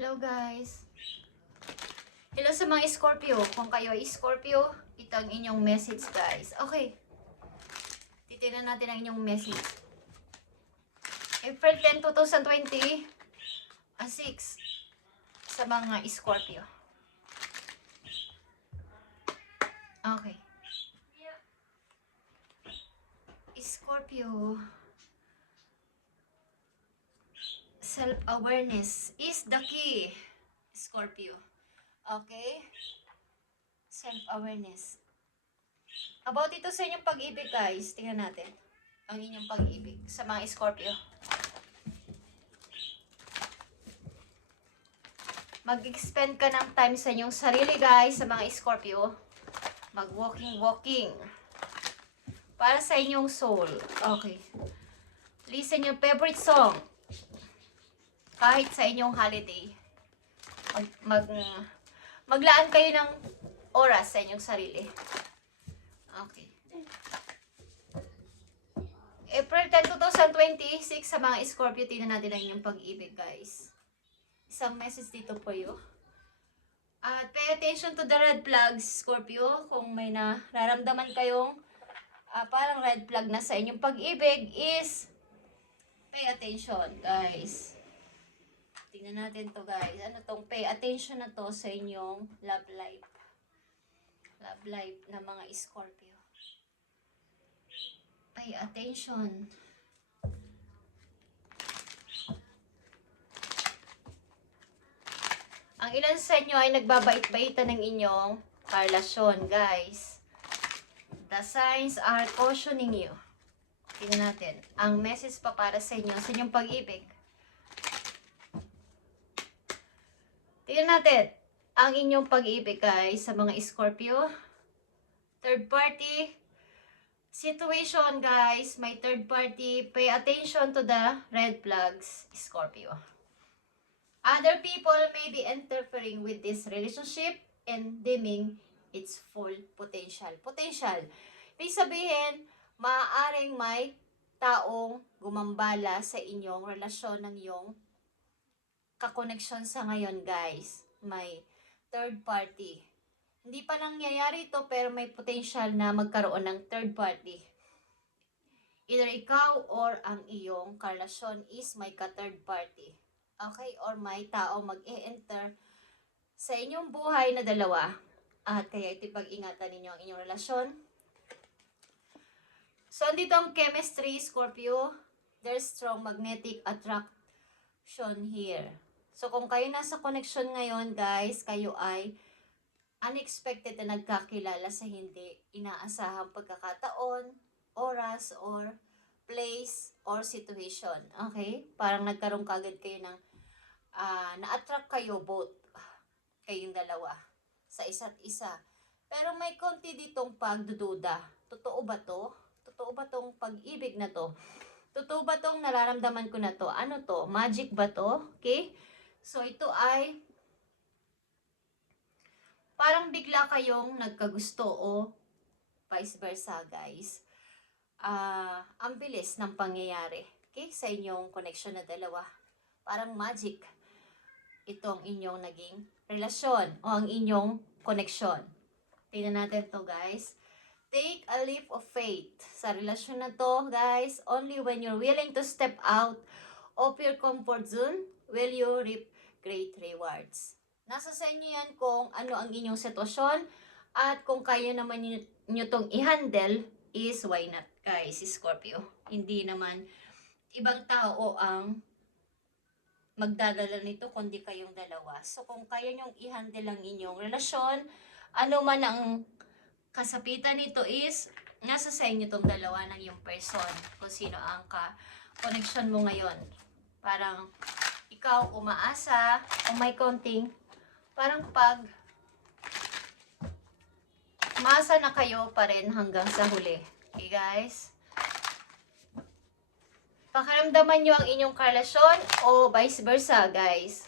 Hello guys. Hello sa mga Scorpio. Kung kayo ay Scorpio, ito ang inyong message guys. Okay. Titignan natin ang inyong message. April 10, 2020. 6. Sa mga Scorpio. Okay. Scorpio. Self-awareness is the key. Scorpio. Okay? Self-awareness. About ito sa inyong pag-ibig guys. Tingnan natin. Ang inyong pag-ibig sa mga Scorpio. Mag-expend ka ng time sa inyong sarili guys sa mga Scorpio. Mag-walking. Para sa inyong soul. Okay. Listen your favorite song. Kahit sa inyong holiday. Maglaan kayo ng oras sa inyong sarili. Okay. April 10, 2026 sa mga Scorpio, tingnan natin ang inyong pag-ibig, guys. Isang message dito for you. At pay attention to the red flags, Scorpio. Kung may nararamdaman kayong parang red flag na sa inyong pag-ibig is pay attention, guys. Tingnan natin to guys. Ano tong pay attention na to sa inyong love life. Love life na mga Scorpio. Pay attention. Ang ilan sa inyo ay nagbabait-baitan ng inyong relasyon, guys. The signs are cautioning you. Tingnan natin. Ang message pa para sa inyo, sa inyong pag-ibig. Tingnan natin ang inyong pag-ibig guys sa mga Scorpio. Third party situation guys. May third party. Pay attention to the red flags, Scorpio. Other people may be interfering with this relationship and dimming its full potential. Potential. Ibig sabihin, maaaring may taong gumambala sa inyong relasyon ng iyong kakoneksyon sa ngayon guys. May third party. Hindi pa nangyayari ito pero may potential na magkaroon ng third party. Either ikaw or ang iyong karelasyon is may ka-third party. Okay? Or may tao mag-e-enter sa inyong buhay na dalawa. At kaya ito pag-ingatan ninyo ang inyong relasyon. So, andito ang chemistry, Scorpio. There's strong magnetic attraction here. So, kung kayo nasa connection ngayon, guys, kayo ay unexpected na nagkakilala sa hindi inaasahang pagkakataon, oras, or place, or situation. Okay? Parang nagkaroon kagad kayo ng na-attract kayo both, kayong dalawa, sa isa't isa. Pero may konti ditong pagdududa. Totoo ba to? Totoo ba tong pag-ibig na to? Totoo ba tong nararamdaman ko na to? Ano to? Magic ba to? Okay? So, ito ay parang bigla kayong nagkagusto o vice versa, guys. Ang bilis ng pangyayari. Okay? Sa inyong connection na dalawa. Parang magic. Itong inyong naging relasyon o ang inyong connection. Tingnan natin to guys. Take a leap of faith. Sa relasyon na to, guys, only when you're willing to step out of your comfort zone will you reap great rewards. Nasa sa inyo yan kung ano ang inyong sitwasyon at kung kaya naman nyo tong i-handle is why not, guys, Scorpio. Hindi naman ibang tao ang magdadala nito kundi kayong dalawa. So kung kaya nyong i-handle ang inyong relasyon, ano man ang kasapitan nito is nasa sa inyo tong dalawa ng iyong person. Kung sino ang connection mo ngayon. Parang ikaw umaasa o may konting parang pag umaasa na kayo pa rin hanggang sa huli. Okay guys? Pakiramdaman nyo ang inyong karelasyon o vice versa, guys.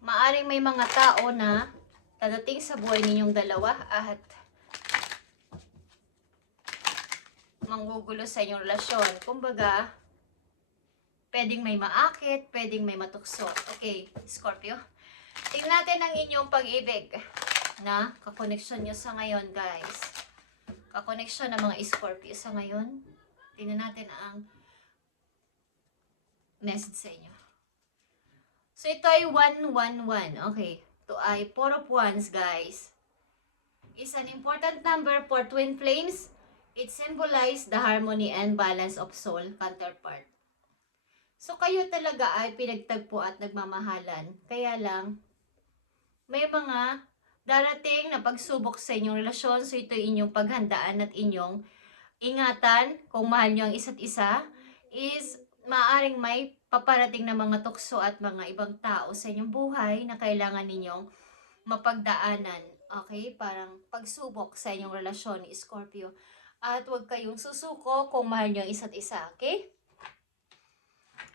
Maaring may mga tao na dadating sa buhay ninyong dalawa at manggugulo sa inyong relasyon. Kumbaga, Pwedeng may maakit, pwedeng may matukso. Okay, Scorpio. Tingnan natin ang inyong pag-ibig na kakoneksyon nyo sa ngayon, guys. Kakoneksyon ng mga Scorpio sa ngayon. Tingnan natin ang message sa inyo. So, ito ay 111. Okay. Ito ay 4 of Wands, guys. Is an important number for twin flames. It symbolizes the harmony and balance of soul counterpart. So, kayo talaga ay pinagtagpo at nagmamahalan. Kaya lang, may mga darating na pagsubok sa inyong relasyon. So, ito inyong paghandaan at inyong ingatan kung mahal nyo ang isa't isa. Is maaring may paparating na mga tukso at mga ibang tao sa inyong buhay na kailangan ninyong mapagdaanan. Okay? Parang pagsubok sa inyong relasyon ni Scorpio. At huwag kayong susuko kung mahal nyo ang isa't isa. Okay?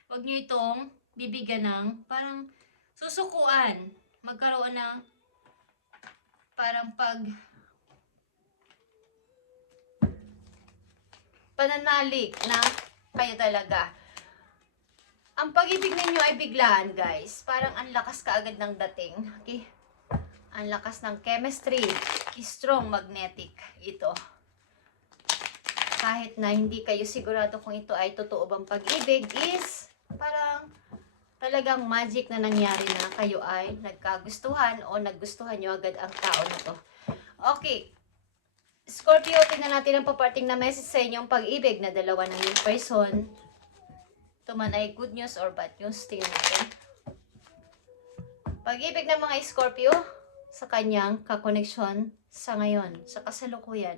Huwag nyo itong bibigyan ng parang susukuan. Magkaroon ng parang pananalig na kayo talaga. Ang pag-ibig ninyo ay biglaan, guys. Parang ang lakas kaagad ng dating. Okay? Ang lakas ng chemistry. Strong magnetic. Ito. Kahit na hindi kayo sigurado kung ito ay totoo bang pag-ibig, is parang talagang magic na nangyari na kayo ay nagkagustuhan o naggustuhan nyo agad ang tao na to. Okay. Scorpio, tingnan natin ang paparting na message sa inyong pag-ibig na dalawa ng yung person. Ito man ay good news or bad news. Tingnan natin. Pag-ibig ng mga Scorpio sa kanyang kakoneksyon sa ngayon, sa kasalukuyan.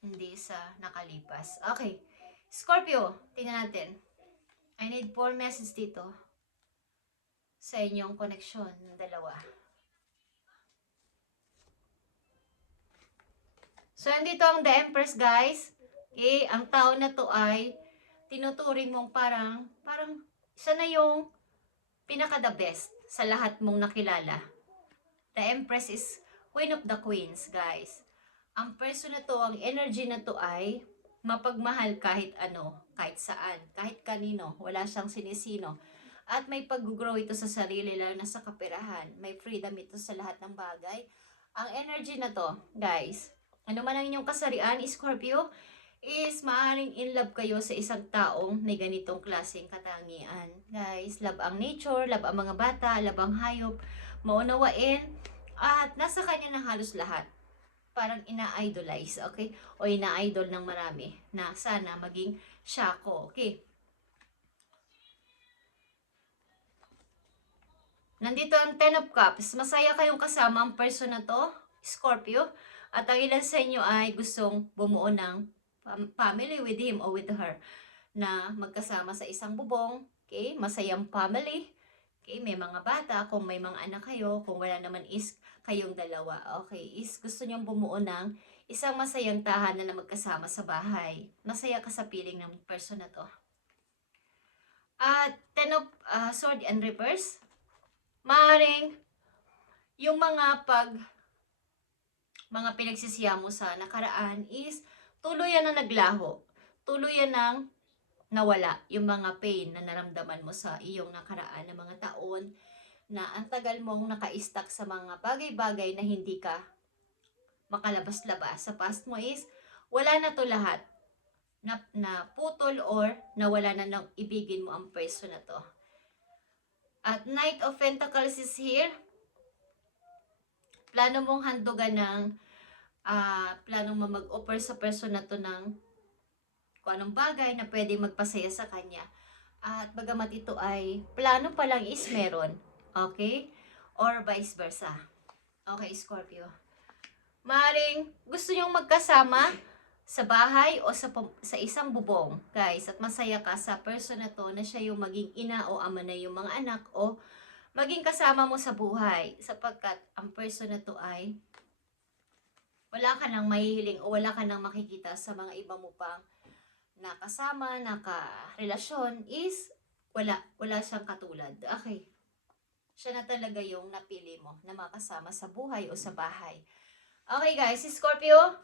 Hindi sa nakalipas. Okay. Scorpio, tingnan natin. I need 4 messages dito sa inyong koneksyon ng dalawa. So, andito ang The Empress, guys. Okay, ang tao na to ay tinuturing mong parang siya na yung pinaka-the best sa lahat mong nakilala. The Empress is Queen of the Queens, guys. Ang person na to, ang energy na to ay mapagmahal kahit ano, kahit saan, kahit kanino, wala siyang sinisino. At may pag-grow ito sa sarili, lalo na sa kaperahan. May freedom ito sa lahat ng bagay. Ang energy na to, guys, ano man ang inyong kasarian, Scorpio, is maaaring in love kayo sa isang taong may ganitong klaseng katangian. Guys, love ang nature, love ang mga bata, love ang hayop, maunawain, at nasa kanya na halos lahat. Parang ina-idolize, okay? O ina-idol ng marami na sana maging siya ko, okay? Nandito ang 10 of Cups. Masaya kayong kasama ang person na to, Scorpio. At ang ilan sa inyo ay gustong bumuo ng family with him or with her na magkasama sa isang bubong, okay? Masayang family. Okay, may mga bata, kung may mga anak kayo, kung wala naman is kayong dalawa. Okay, is gusto nyong bumuo ng isang masayang tahanan na magkasama sa bahay. Masaya ka sa piling ng person na to. At 10 of Sword and Reverse. Maaring yung mga pinagsisiya mo sa nakaraan is tuluyan na naglaho. Tuluyan ng nawala yung mga pain na naramdaman mo sa iyong nakaraan na mga taon na ang tagal mong naka-stuck sa mga bagay-bagay na hindi ka makalabas-labas. Sa past mo is wala na to lahat. Na putol or nawala na ng ibigin mo ang person na to. At Knight of Pentacles is here. Plano mong handugan ng plano mo mag-offer sa person na to ng kung anong bagay na pwedeng magpasaya sa kanya. At bagamat ito ay plano pa lang is meron. Okay? Or vice versa. Okay, Scorpio. Maring gusto nyong magkasama sa bahay o sa isang bubong, guys. At masaya ka sa person na to na siya yung maging ina o ama na yung mga anak o maging kasama mo sa buhay. Sapagkat ang person na to ay wala ka nang mahihiling o wala ka nang makikita sa mga iba mo pang nakasama, nakarelasyon is wala siyang katulad. Okay. Siya na talaga yung napili mo na makasama sa buhay o sa bahay. Okay guys, Scorpio,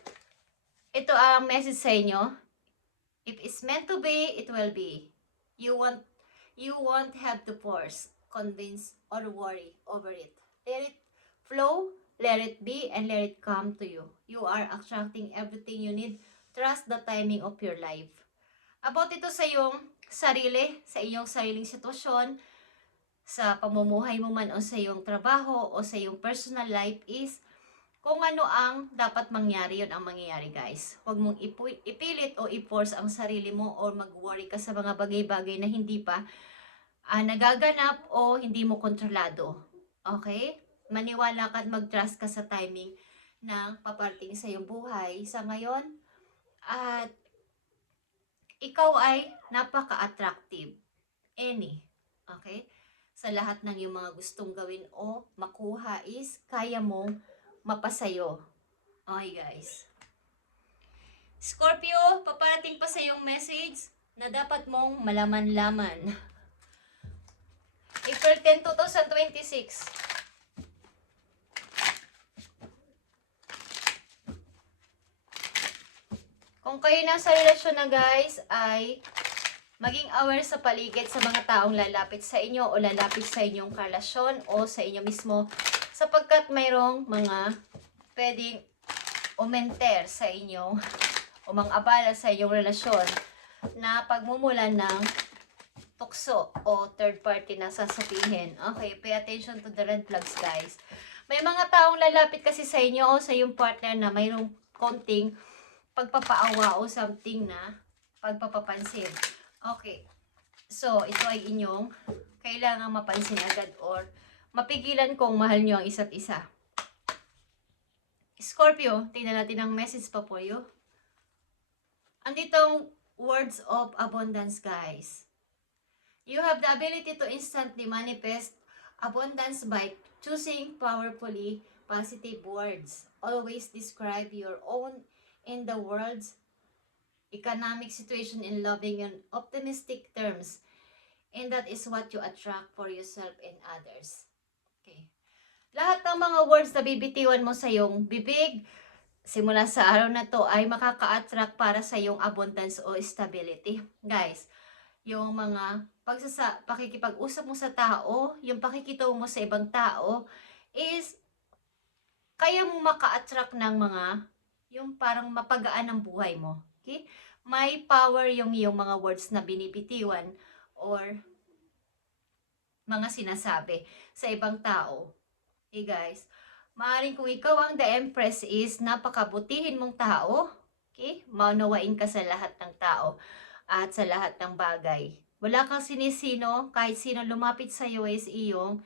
ito ang message sa inyo. If it's meant to be, it will be. You won't have to force, convince, or worry over it. Let it flow, let it be, and let it come to you. You are attracting everything you need. Trust the timing of your life. About ito sa iyong sarili, sa iyong sariling sitwasyon, sa pamumuhay mo man o sa iyong trabaho o sa iyong personal life is kung ano ang dapat mangyari, yun ang mangyayari, guys. Huwag mong ipilit o i-force ang sarili mo or mag-worry ka sa mga bagay-bagay na hindi pa nagaganap o hindi mo kontrolado. Okay? Maniwala ka at mag-trust ka sa timing ng paparating sa iyong buhay sa ngayon. At ikaw ay napaka-attractive. Okay? Sa lahat ng iyong mga gustong gawin o makuha is kaya mong mapasayo. Okay, guys. Scorpio, paparating pa sa iyong message na dapat mong malaman-laman. April 10, 2026. Kung kayo nasa relasyon na, guys, ay maging aware sa paligid sa mga taong lalapit sa inyo o lalapit sa inyong karelasyon o sa inyo mismo sapagkat mayroong mga pwedeng umenter sa inyo o mang-abala sa inyong relasyon na pagmumulan ng tukso o third party na sasabihin. Okay, pay attention to the red flags, guys. May mga taong lalapit kasi sa inyo o sa iyong partner na mayroong konting pagpapaawa o something na pagpapapansin. Okay. So, ito ay inyong kailangang mapansin agad or mapigilan kung mahal nyo ang isa't isa. Scorpio, tingnan natin ang message pa po yun. Anditong words of abundance, guys. You have the ability to instantly manifest abundance by choosing powerfully positive words. Always describe your own in the world's economic situation in loving and optimistic terms. And that is what you attract for yourself and others. Okay. Lahat ng mga words na bibitiwan mo sa iyong bibig, simula sa araw na to ay makaka-attract para sa iyong abundance o stability. Guys, yung mga pakikipag-usap mo sa tao, yung pakikitungo mo sa ibang tao, is kaya mo maka-attract ng mga, yung parang mapagaan ang buhay mo. Okay? May power yung mga words na binibitiwan or mga sinasabi sa ibang tao. Okay, guys? Maaaring kung ikaw ang the Empress is napakabutihin mong tao, okay? Maunawain ka sa lahat ng tao at sa lahat ng bagay. Wala kang sinisino, kahit sino lumapit sa iyo is iyong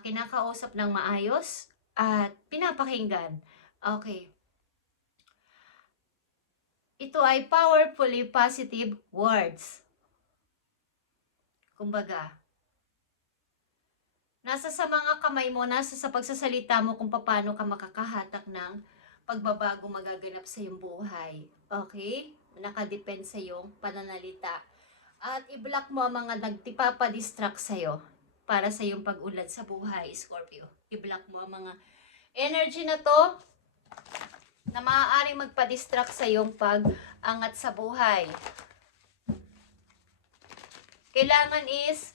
kinakausap ng maayos at pinapakinggan. Okay. Ito ay powerfully positive words. Kumbaga, nasa sa mga kamay mo, nasa sa pagsasalita mo kung paano ka makakahatak ng pagbabago magaganap sa iyong buhay. Okay? Nakadepend sa iyong pananalita. At i-block mo ang mga nagpapadistract sa iyo para sa iyong pag-unlad sa buhay, Scorpio. I-block mo ang mga energy na to na maaaring magpa-distract sa iyong pag-angat sa buhay. Kailangan is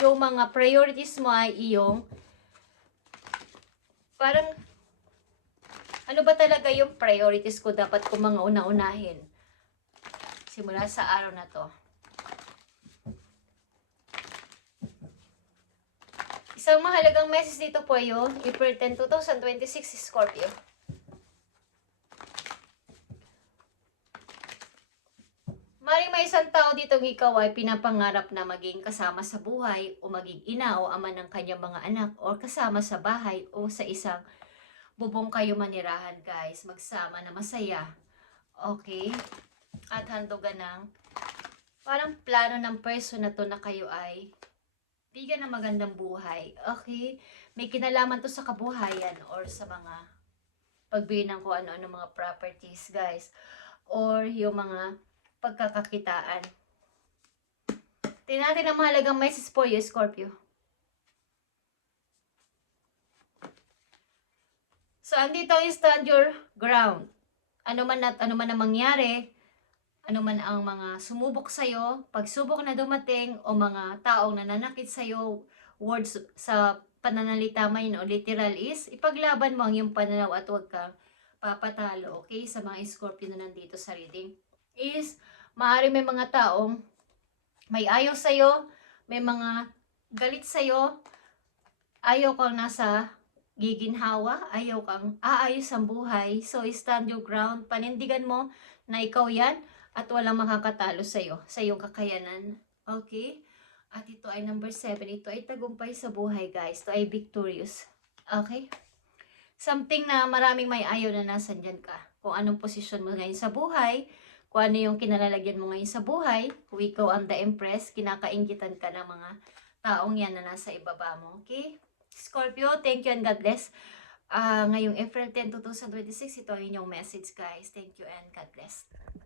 yung mga priorities mo ay iyong parang ano ba talaga yung priorities ko dapat ko mga una-unahin simula sa araw na to. Isang mahalagang message dito po yung April 10, 2026, Scorpio. Maring may isang tao ditong ikaw ay pinapangarap na maging kasama sa buhay o maging ina o ama ng kanyang mga anak o kasama sa bahay o sa isang bubong kayo manirahan, guys. Magsama na masaya. Okay? At handugan ng parang plano ng person na to na kayo ay bigyan ng magandang buhay. Okay? May kinalaman to sa kabuhayan or sa mga pagbili ng kung ano-ano mga properties, guys. Or yung mga pagkakakitaan. Tingnan natin ang mahalagang message for you, Scorpio. So, andito yung stand your ground. Ano man ang mangyari, ano man ang mga sumubok sa'yo, pagsubok na dumating, o mga taong nananakit sa'yo, words sa pananalita man yun o literal is, ipaglaban mo ang iyong pananaw at huwag kang papatalo, okay? Sa mga Scorpio na nandito sa reading. Is, maaari may mga taong may ayaw sa'yo, may mga galit sa'yo, ayaw kang nasa giginhawa, ayaw kang aayos ang buhay. So, stand your ground, panindigan mo na ikaw yan at walang makakatalo sa'yo, sa iyong kakayanan. Okay? At ito ay number 7. Ito ay tagumpay sa buhay, guys. Ito ay victorious. Okay? Something na maraming may ayaw na nasan dyan ka. Kung anong posisyon mo ngayon sa buhay, kung ano yung kinalalagyan mo ngayon sa buhay, kung ikaw ang the empress, kinakainggitan ka ng mga taong yan na nasa ibaba mo. Okay? Scorpio, thank you and God bless. Ngayong April 10, 2026, ito ang inyong message, guys. Thank you and God bless.